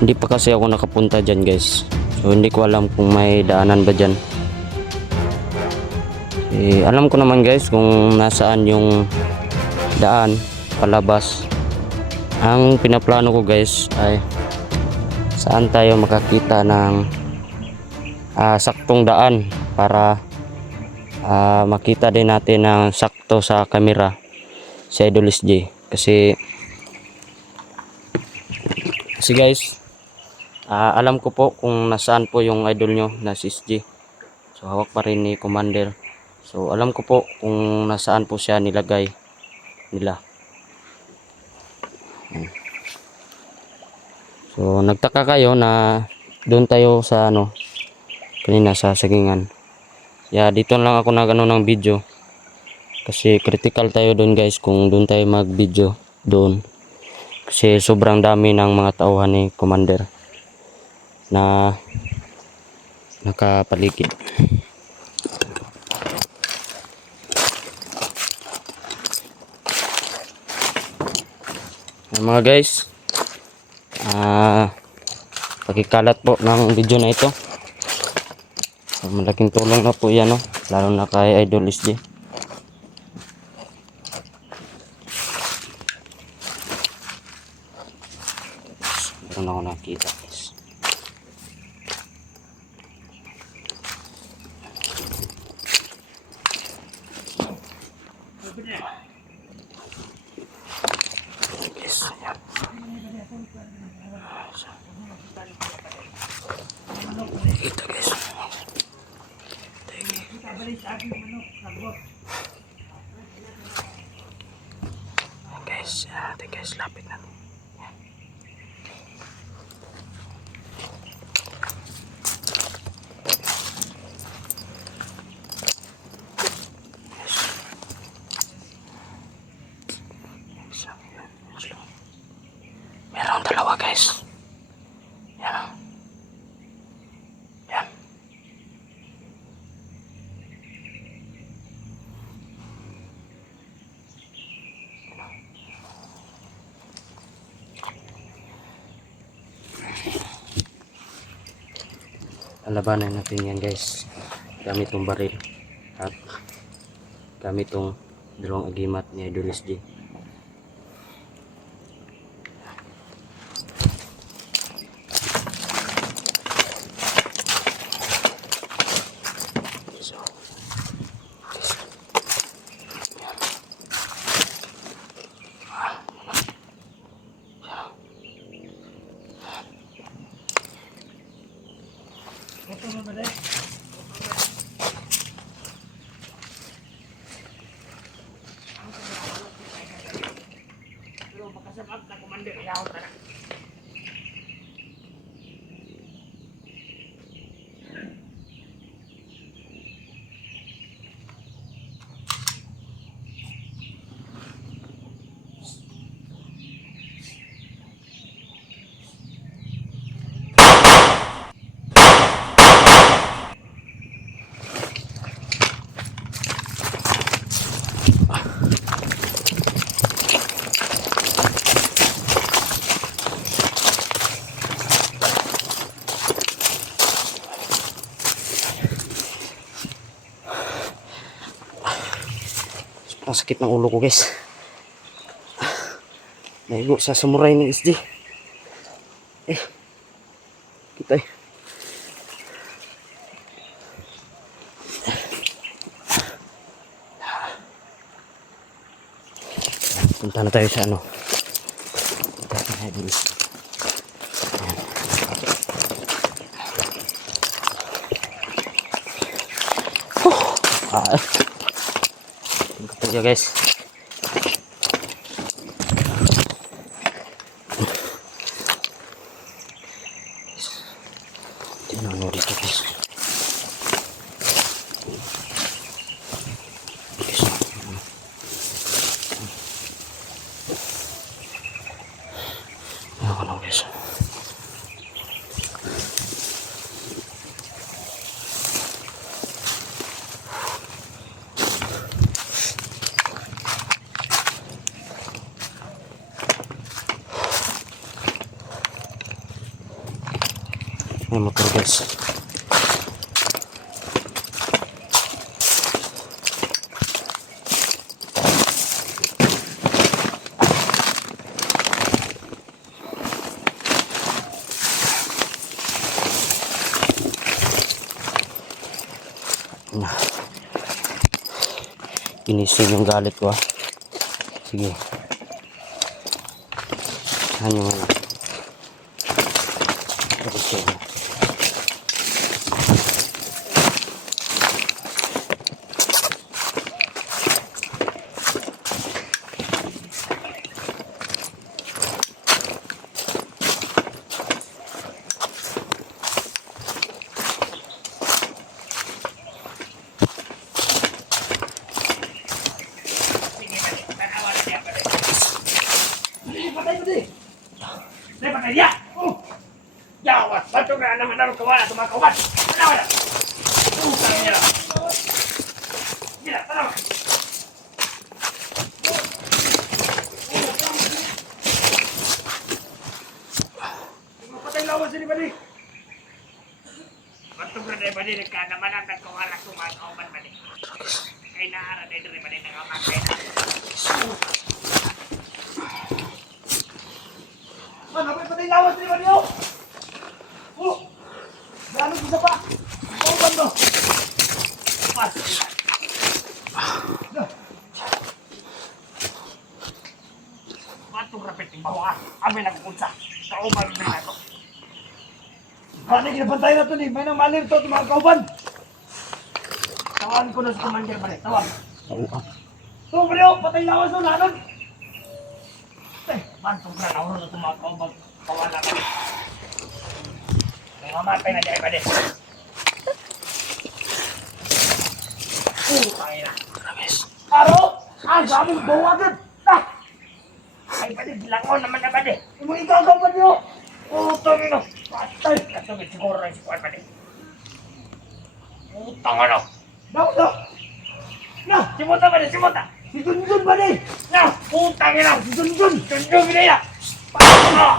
Hindi pa kasi ako nakapunta dyan guys. So hindi ko alam kung may daanan ba dyan. Alam ko naman guys kung nasaan yung daan palabas. Ang pinaplano ko guys ay saan tayo makakita ng saktong daan para makita din natin ng sakto sa camera si Idol SJ. Kasi guys, alam ko po kung nasaan po yung idol nyo na si SJ. So hawak pa rin ni Commander. So alam ko po kung nasaan po siya nilagay nila. So nagtaka kayo na doon tayo sa kanina sa sagingan. Dito lang ako nagano ng video. Kasi critical tayo doon guys kung doon tayo mag video doon. Kasi sobrang dami ng mga tauhan ni Commander na nakapaligid. Mga guys, pakikalat po ng video na ito. So, malaking tulong na po yan, lalo na kay Idol SJ. Meron ako nakita guys. Ito guys. Guys, lapit na. Meron dalawa guys. Yan. Yan. Labanan natin yan guys. Gamit tong baril at gamit tong dalawang agimat ni Idol SJ. Ang sakit ng ulo ko guys. Naigo sa samurai ni SJ. Kita punta na tayo sa ito guys. Tingnan dito guys. Guys. guys. Inising yung galit ko, ah. Sige. Ano yung ano? Okay. Jawat, bantu na naman naroon kawan at mga kawan. Tanawa na. Utang niya. Gila, tanawa. Patay lawan sini badi. Bantu na na badi ka naman ang nagkawan at mga kawan badi. Kay naara na diri badi nangamatay. Ano ba patay lawan sini badi oh? Oh! Gano'n isa pa! Ikaw ba no? Pas! Matong rapit yung bawa ka. Amin ang kunsa. Sa uban na ito. Paano kinapantay na ito ni? May nang malim ito mga kauban. Tawagan ko na sa commander ba rin. Tawag. Ito bro! Patay lawas ito nanon! Matong na ito mga kauban. Pawala ka. Mamatay na dyan, pwede. Putangin na. Aro! Ang daming bawa agad! Ay, pwede, bilangon naman na, pwede. Ikaw ka, pwede, oh! Putangin na. Patay! Katugit siguro rin si Juan, pwede. Putang ano. Na! Simuta, pwede, simuta! Si Junjun, pwede! Na! Putangin na! Si Junjun! Junjun, pwede na! Patay na!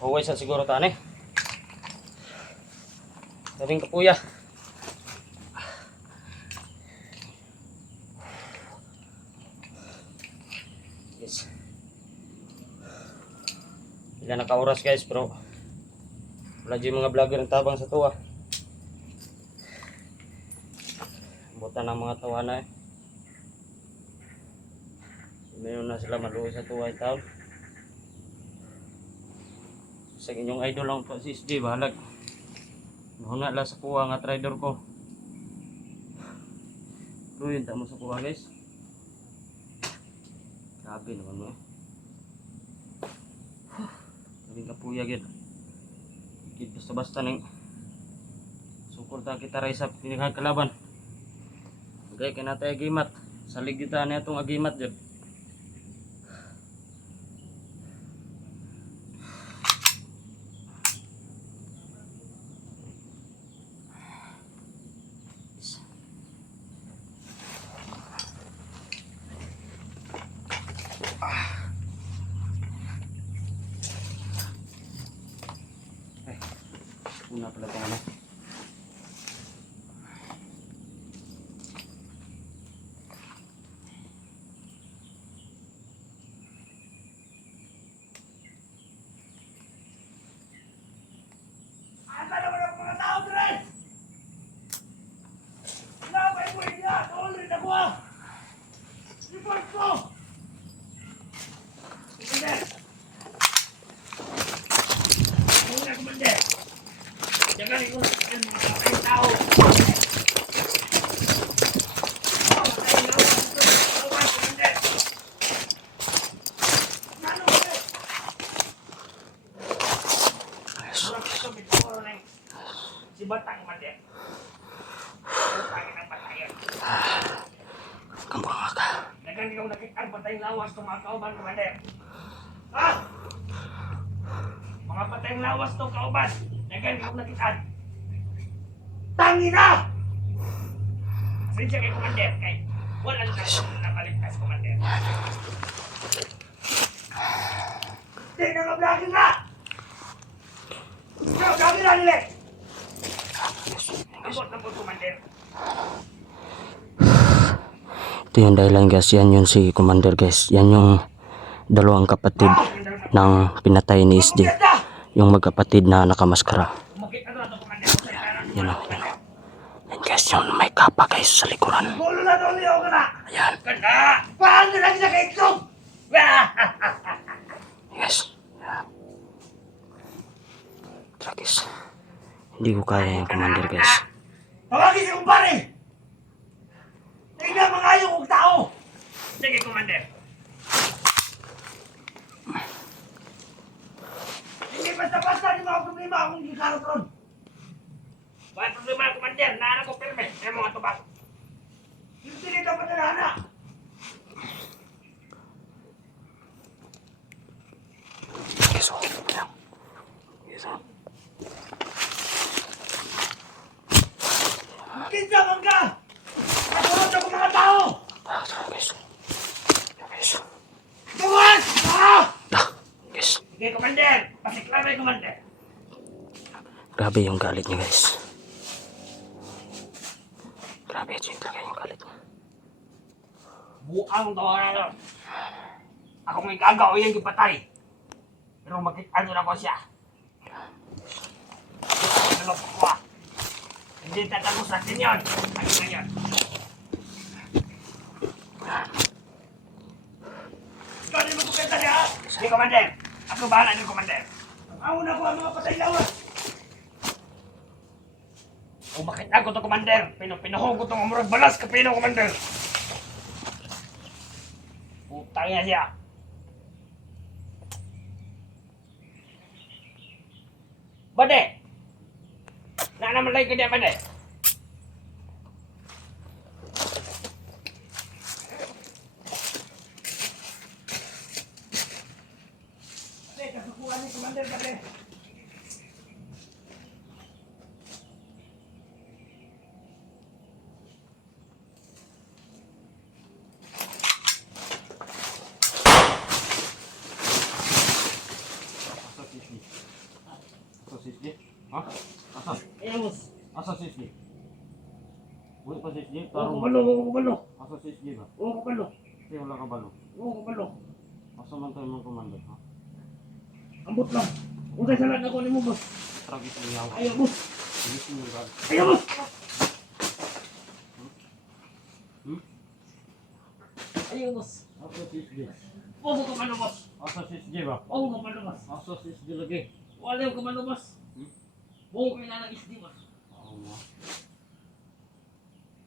Huwag sa siguro tani. Daming kapuya. Yes. Ilan naka-oras guys bro. Wala dyan mga vlogger ng tabang sa tuwa. Buta ng mga tawa na eh. Mayroon na sila maluwi sa tuwa itaw. Sa inyong idol lang po si SD bahalag. Nahuna lang sa kuha nga trader ko. Pero yun tamo sa kuha guys. Grabe naman mo. Kaming kapuya gid. Kit basta-basta ning suporta kita ray sa pinighan kalaban. Okay, kinatay agimat. Salig kita na itong agimat jud. Una pala itong ano. Asa naman ang mga tao dyan? Labay mo niya! Tawal rin ako ah! Report ko! Commander! Una, Commander! Commander. Putangin ang batayan. Kampang ka. Dagan ikaw nakita ang patayang lawas ng mga kauban, Commander. Ha? Mga patayang lawas ng kauban. Dagan ikaw nakita. Tangina! Sinsya kay Commander, kay wala na nakaligtas, Commander. Hindi na nga-vlogging na! Vlogging na nila! Ambot, Commander. Ito yung dahilan guys, yan yung si Commander guys. Yan yung dalawang kapatid ng pinatay ni SD. Yung magkapatid na nakamaskara. Umakit na ito, Commander. Yan o. Yan guys, yung may kapa guys sa likuran. Bulo na doon niyo ka na! Ayan. Kana! Paano lang siya kay Itlog? Yes. Tara guys. Hindi ko kaya yung Commander guys. Tawagin si kumpare! Tingnan mga ayaw kong tao! Sige, Commander. Hindi basta-basta yung mga problema akong gikarot ron. Bakit problema, Commander? Naana ko pirme. May mga tubak. Hindi nito pa na. Guys, oh. Ayan. Yes, oh. Kinsa man ka! Nakulot ako mga tao! Tara guys. Guys. Tuwas! Ah! Guys. Sige, Commander. Pasiklamay, Commander. Grabe yung galit niya guys. Grabe talaga yung galit niya. Buang tawanan nun. Ako may gagaw yung gipatay. Pero makit-ano na ko siya. Ano ko? Hindi tatapos natin yun. Ano na yun? Ikaw din magpupenta niya, ha? Sige, Commander. Ako bahala ng Commander. Ang una ko ang mga patay lawas. Umakit ako to, Commander. Pinuhugot ng umurag balas ka pino, Commander. Putang niya siya. Bade! Na naman lagi ka niya, Bade. Bade, kasukuhan ni Commander, Bade. Sisdi? Ha? Asa? Ayan, boss. Asa sisdi? Wala pa sisdi? Oo, Tarong ko balo. asa sisdi ba? Oo, ko balo. Kasi wala ka balo. Oo, ko balo. Asa man tayo mga komando, ha? Ambot lang. Unsay salat ako nimo, boss. Tragis ang yawa. Ayaw, boss. Bilis mo yung balo. Ayaw, boss. Ayaw, boss. Asa sisdi? Oo, ko balo, boss. Asa sisdi ba? Oo, ko balo, boss. Asa sisdi lagi? Wala ko balo, boss. Oo, kailangan isdi, boss. Oo mo.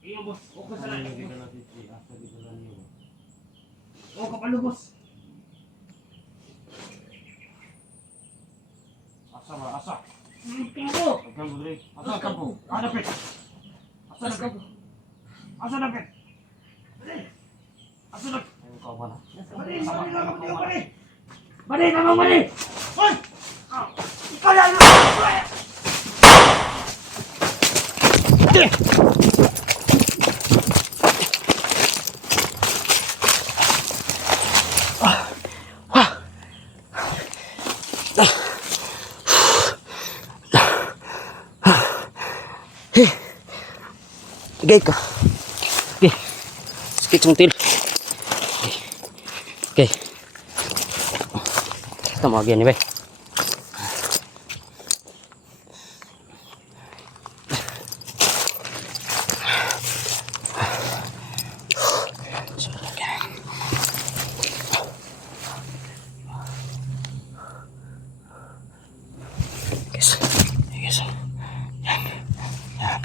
Ayaw, boss. Oo, ko Asa salat. lagi ka na sisdi? Asa dito lang niyo ba? Oo, ko balo, boss. Asa ba? Asa? Kampo. Huwag kang budri. Asa ang kampo? Dapit! Asa Asa dapit? kampo. Asa dapit? Asa dapit? Ayun ka ba na? Bade, sabi na ako niyo, bade. Bade, naman, bade. Hoy! Ikaw lang na! Gay ka. Okay. Sakit mong til. Okay. Kita mo again ni bay. Guys. Guys. Yan. Yan.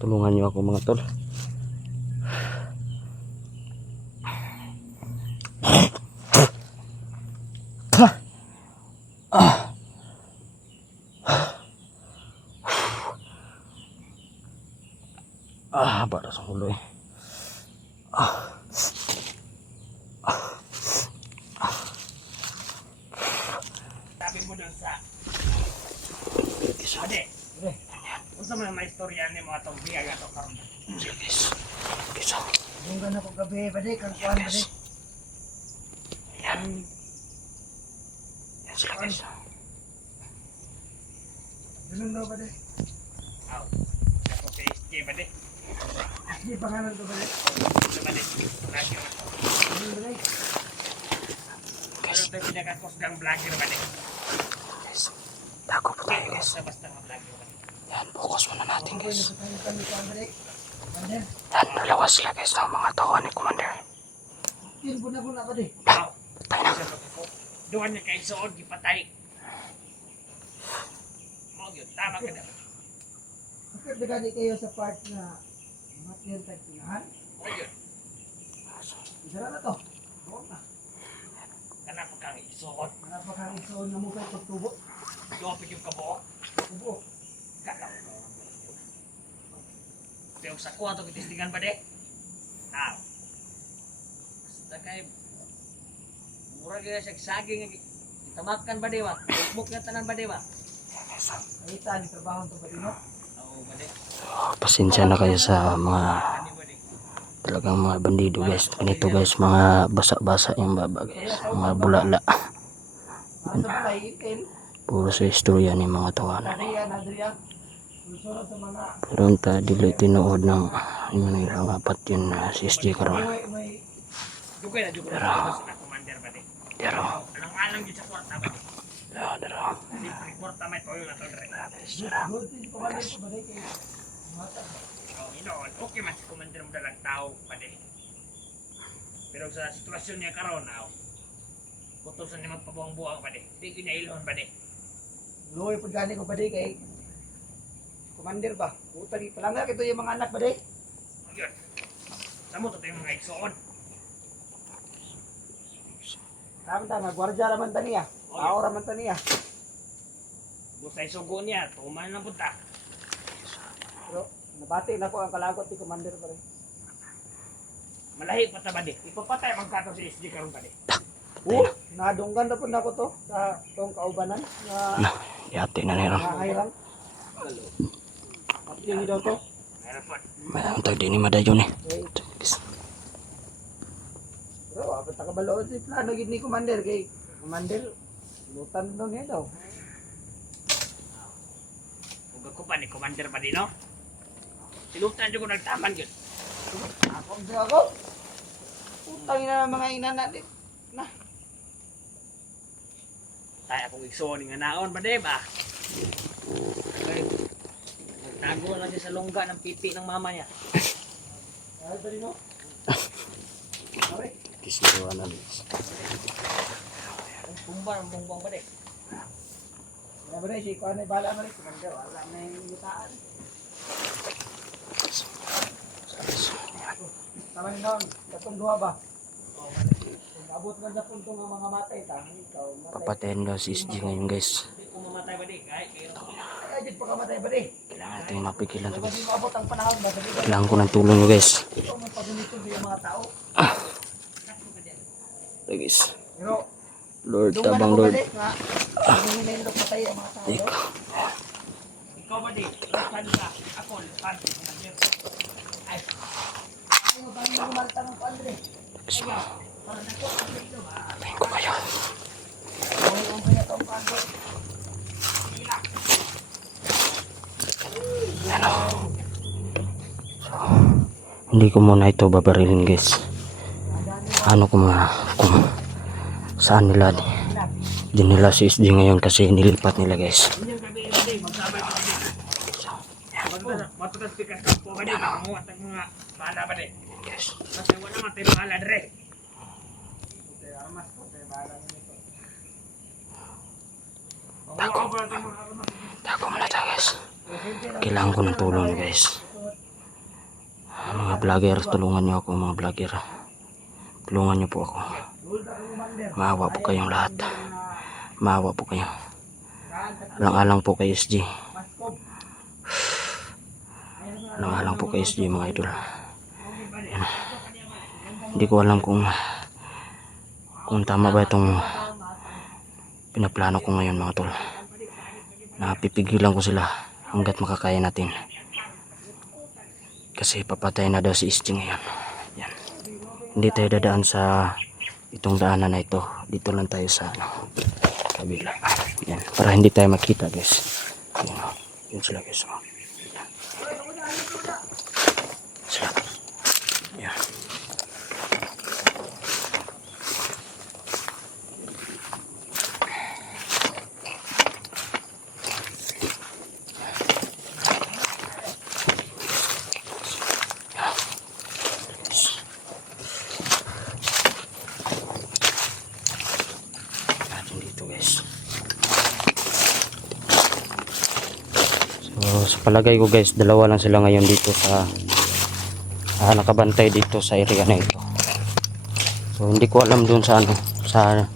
Tulungan niyo ako mga tol. Para sa ulo eh. Sabi mo doon sa... Pwede. Kung sa mga istorya ni mga itong biyag ato karon. Guys. Guys. Yung gana ko gabi, pwede. Kang kuhan, pwede. Yan sila guys. Ganun daw, pwede. Aw. Ako PSG, pwede. Hindi pangalan ko, pwede. Ito, pwede. Vlogger ako. Ganun, pwede. Pero ito pinakakusgang vlogger, pwede. Guys. Tago po tayo guys. Basta mga vlogger, pwede. Yan, focus muna natin guys. Pwede. Yan, nalawas sila guys ng mga tawa ni Commander. Yun, buna, pwede. Tayo na. Doon niya kay Sood, gipatay. Mo yun, tama ka na. Bakit nagani kayo sa part na material tag tinahan? Mo yun, Isara na to. Buwag na. kanap kang isuod. Napakang isoon na mo kayo pagtubo. Lopit yung kabuok. Tubo. Kalaw. Pero sa kuha ito, kitistingan ba de? Aw. Basta kay... Mura kaya siya saging. Itamakan ba de ba? Facebook na tanan ba de ba? Kaita, ni trabaho to ba din mo? Oo ba de? Pasensya na kayo sa mga Ano ba de? talagang mga bandido guys. Ganito guys, mga basa-basa yung baba guys. Mga bulala. Asa ba tayo itin? Puro sa istorya ni mga tawanan. Adrian. Susunod sa mga... Pero ta dili tinuod ng yung ilang apat yun na si SJ karon. May... Dugay na dugay na sa commander ba de? Pero, Anong alam yun sa kwarta ba de? pero, Hindi pa kwarta may toyo na to dre. Good thing kumalit ko ba rin kayo? Mata. Oh, inoon, okay man si commander mo dalang tao pa de. Pero sa sitwasyon niya karon aw. Putusan niya magpabuang-buang pa de. Di ginailon pa de. Loy pag gani ko ba rin kay... Commander ba? Utang palangga kito yung mga anak ba rin? Ayun. Samo to yung mga igsoon. Tama, gwardiya raman taniya. Tao raman taniya. Busay sugo niya, tuman lang punta. Pero nabati na ko ang kalagot ni Commander ba rin. Malahi pa ta ba de? Ipapatay magkato si SG karon pa de. Nadunggan na po na ko to sa tong kaubanan na yati na nila. nahayrang. Pati daw to. Meron po. May ang tag din ni madayon eh. Pero apat na kabalo si plano gid ni Commander kay Commander lutan no niya daw. Ug ako pa ni commander pa di no? Silutan jud ko nagtaman gyud. Ako. Utang na mga ina natin. Na. Tay akong igsoon nga naon ba de ba? Okay. Nagtago lang siya sa lungga ng pipi ng mama niya. Ay dali no. Ay, Kisiruanan. Tumba ang bongbong ba de? ya ba si kuan ay bala man Commander wala na yung yutaan. Tama ni noon, katong duha ba? Kung abot man sa punto ng mga matay ta, ikaw matay. Papatayin daw si SJ ngayon guys. Di ko mamatay ba de? Kahit kayo. Ay, dyan pa kamatay ba di? Kailangan natin mapigilan to Kasi guys. maabot ang panahon ba? Sabi ba, Kailangan ko ng tulong nyo guys. ito ang pagulito sa mga tao. Ito guys. Pero, Lord, doon tabang ako Lord. balik nga, hinihintay patay ang mga tao. Ikaw. Ikaw ba de? Lakan ka. Ako, lakan. Commander. Ay, Ano ba ang lumalta ng Padre? para na ko. Tayin ko kayo. Kung ang kanya itong Padre. Ano? So, hindi ko muna ito babarilin guys. Ano ko muna kung saan nila din nila si SJ ngayon kasi nilipat nila guys. Inyong gabi ba de? Magsabay ba de? Matutas pikas kampo ba de? Makanguhat ang mga bala ba de? Yes. Kasi wala matay bala dre. Puti armas, puti bala nito. Tago. Tago muna tayo guys. Kailangan ko ng tulong nyo guys. Mga vlogger, tulungan nyo ako mga vlogger. Tulungan nyo po ako. Maawa po kayong lahat. Maawa po kayo. Alang-alang po kay SG. Alang-alang po kay SG mga idol. Yan. Hindi ko alam kung tama ba itong pinaplano ko ngayon mga tol. Napipigilan ko sila hanggat makakaya natin. Kasi papatay na daw si SG ngayon. Yan. Hindi tayo dadaan sa itong daanan na ito. Dito lang tayo sa kabila. Yan. Para hindi tayo makita guys. Yan, yun sila guys. Yan. Sila. Yan. Dito guys. So sa palagay ko guys, dalawa lang sila ngayon dito sa nakabantay dito sa area na ito. So hindi ko alam dun sa sa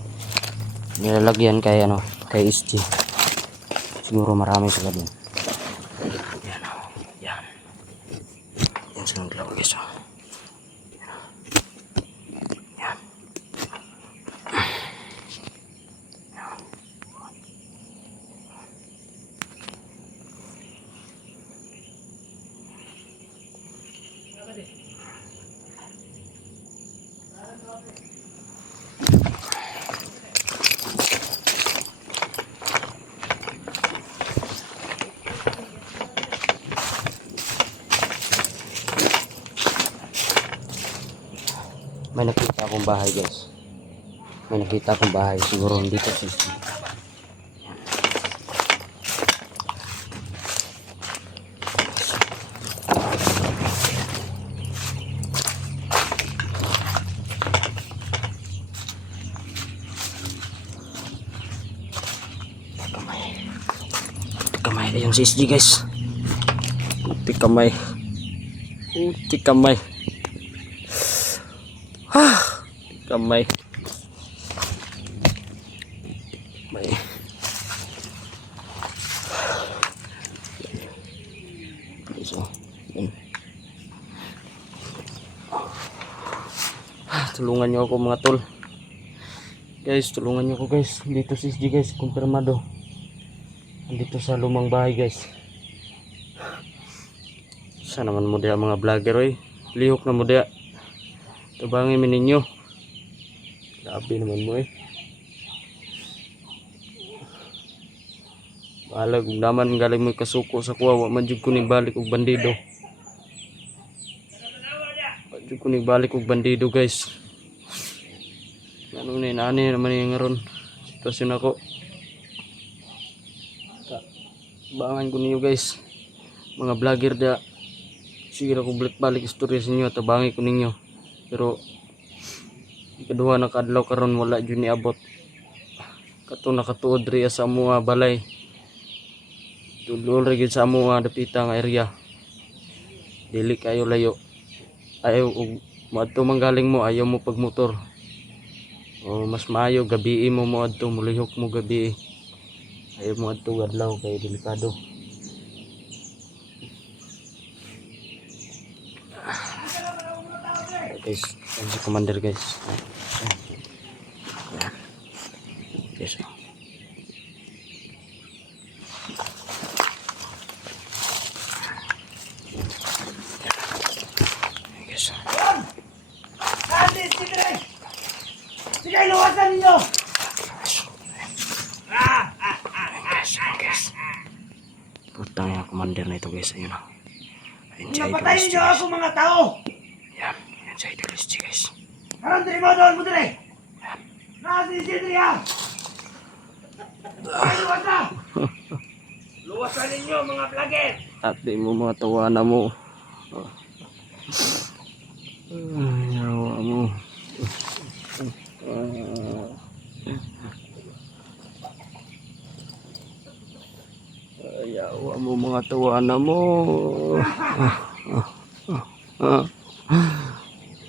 nilalagyan kay kay SG. Siguro marami sila dun. Yan. Yan. Yan silang dalawa guys. Yan. May nakita akong bahay guys. May nakita akong bahay. Siguro dito sa kamay. Ayun si SG guys. Puti kamay. Puti kamay. Kamay. May. So, yun. Tulungan niyo ako mga tol. Guys, tulungan niyo ako guys. Dito si SG guys, kumpirmado. Dito sa lumang bahay guys. Sana naman mo dia mga vlogger oy. Lihok na mo dia. Tabangin mo ninyo. Grabe naman mo eh. Balag naman galing mo kasuko sa kuwa. Man jud ko ni balik og bandido. Man jud ko ni balik og bandido guys. Ano ni nani naman yung ngaron. Sitwasyon ako. Bangan ko niyo guys. Mga vlogger dia. Sige ako balik istorya sa inyo. Tabangin ko ninyo. Pero ikaduha na kadlaw karon wala jud ni abot. Kato nakatuod riya sa mga balay. Tulol ra gid sa mga dapita nga area. Dili kayo layo. Ayaw og moadto manggaling mo, ayaw mo pagmotor. O mas maayo gabi mo moadto, mulihok mo gabi. Ayaw mo adto adlaw kay delikado. Guys, yan si commander guys. Yan. Yes. Yes. Andi, sige! Sige, luwasan ninyo! Putang yung commander na ito guys. Ayun o. Napatayin niyo ako mga tao! Yan. Yan sa Idol SG guys. Karon diri mo doon mo diri! Nasi si Dria! Ay, luwasan! Luwasan ninyo mga vlogger! At di mo mga tawanan mo. Ay, yawa mo. Yawa mo mga tawanan mo.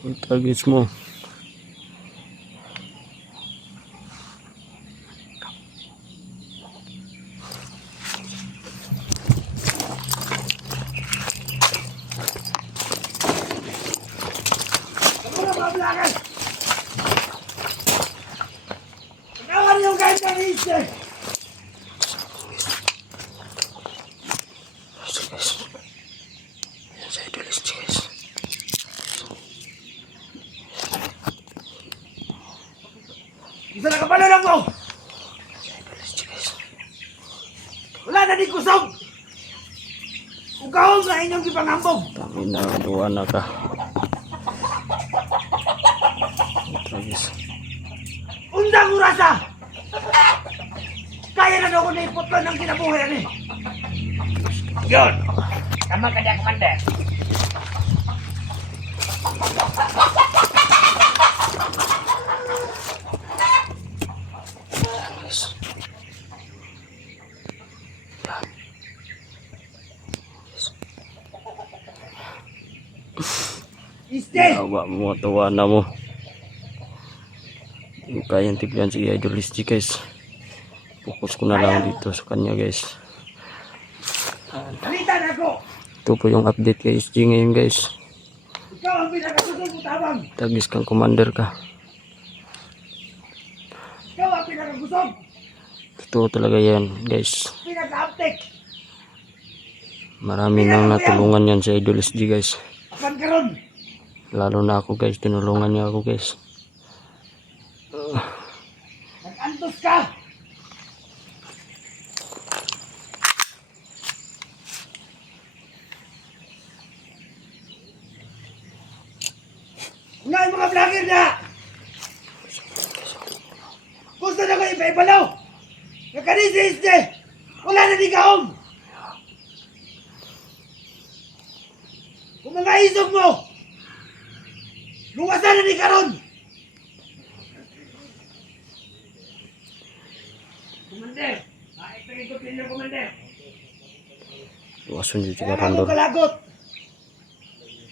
Ang tagis mo. mo! Wala na di kusog! Ugahon na inyong gipangambog! Tangin na, duwa na ka. Tragis. Undang urasa! Kaya na daw ko na iputlo ng kinabuhay ani. Yun! Tama ka niya, Commander. Iste! Tawa mo, tawa na mo. Hindi ko kayang tignan si Idol SG guys. Focus ko na lang dito sa kanya guys. Halita na ako! Ito po yung update kay SG ngayon guys. Ikaw ang pinakasusog mo tabang! Tagis kang commander ka. Ikaw ang pinakagusog! Totoo talaga yan guys. Pinaka-uptek! Marami nang natulungan yan si Idol SG guys. Apan karon! Lalo na ako guys, tinulungan niya ako guys. Nag-antos ka! Nga yung mga vlogger na! Gusto na kayo ipaibalaw! Nakanisist eh! Wala na di kaong! Kung mga isog mo! Luwasan na ni karon! Commander! Ipagay ko pinyo, Commander! Luwason yung Kaya tiga nga mo rondol. kalagot!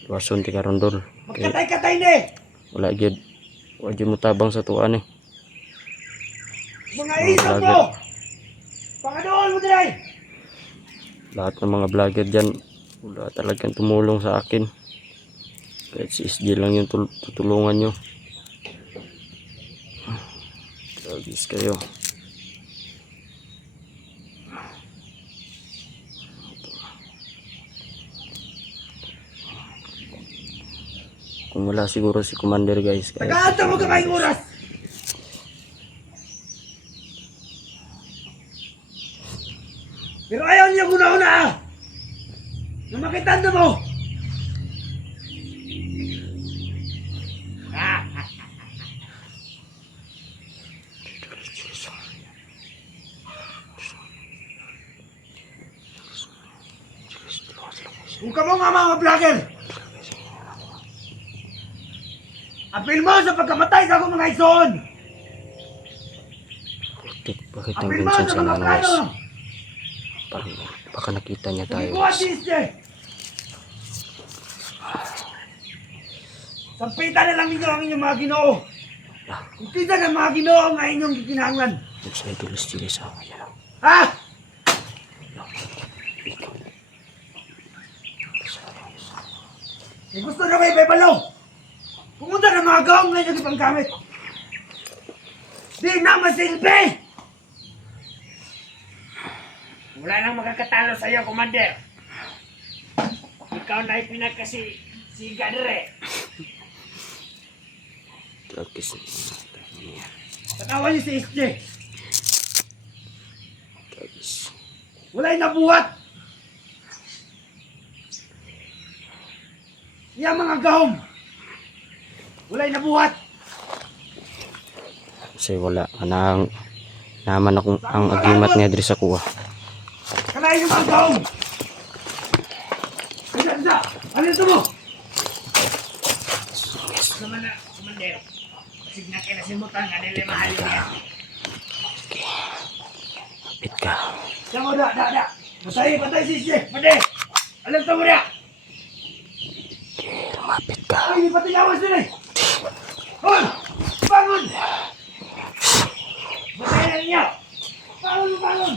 Luwason tiga rondol. Kaya Magkatay-katay na eh! wala gyud. Wala gyud mo tabang sa tuan eh. Mga isog mo! Pangadoon mo dilay! Lahat ng mga vlogger dyan, wala talagang tumulong sa akin. Kahit si SG lang yung tutulungan nyo. Tagis kayo. Kung wala siguro si Commander guys. Kahit Tagaanta mo kamayong oras! Pero ayaw niya una-una ah! Na makitan na mo! Kung ka mo nga mga vlogger! Apil mo sa pagkamatay sa akong mga ison! putik, bakit ang Apil mo Vincent sa sa mga nano plano! guys? Baka nakita niya tayo Tumikuha guys. siste! Sampitan na lang ninyo ang inyong mga ginoo! Kung kita ng mga ginoo ang inyong kinahanglan! Yung sa Idol SG guys. Ayan. Ha? Eh, gusto na kayo pepalaw! Pumunta ng mga gaong ngayon yung panggamit! Di na masilbi! Wala nang makakatalo sa'yo, Commander. Ikaw na ipinagkasi si Gadre. Tagis. Tatawan niyo si SJ! Tagis. Wala'y nabuhat! Yang mga gahom! Wala'y nabuhat! Kasi wala. Anang naman akong ang agimat niya diri sa kuha. Kalahin yung mga gahom! Isa! Ano ito mo? Naman na, Commander. Sige na kinasimutan nga nila mahal niya. Pit ka. Sama da! Patay si SJ! Pade! Alam ito mo niya! Lumapit ka. Ay, hindi pati yawas din eh! Hoy! Bangon! Batayin na ninyo! Bangon!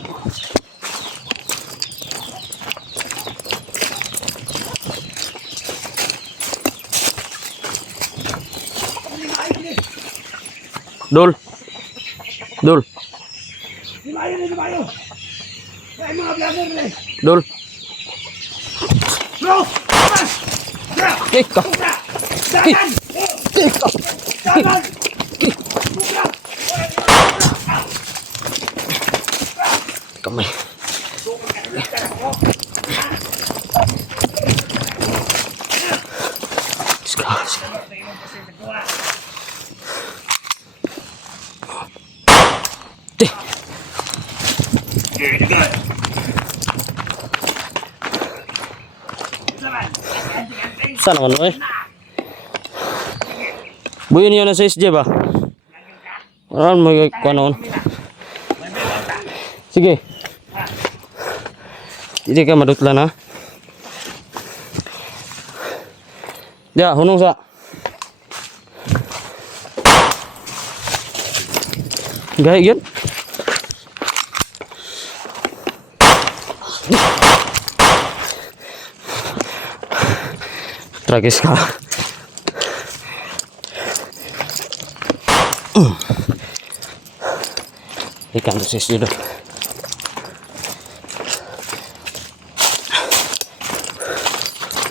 Dol. Dol. Lumayo! Ay, mga vlogger na eh! Dol. Bro! Mas! Bro! Kick ka. Puta! Dagan! Kick ka. Dagan! Puta! kamay. Teh. Sana kan eh. Buyan niyo na sa SJ ba? Ano mo kanon? Sige. Hindi ka madutlan ha. Ya, hunong sa. Gaya yun. Tragis ka. Ikan dosis dulu.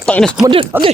Tak ini, kemudian, oke.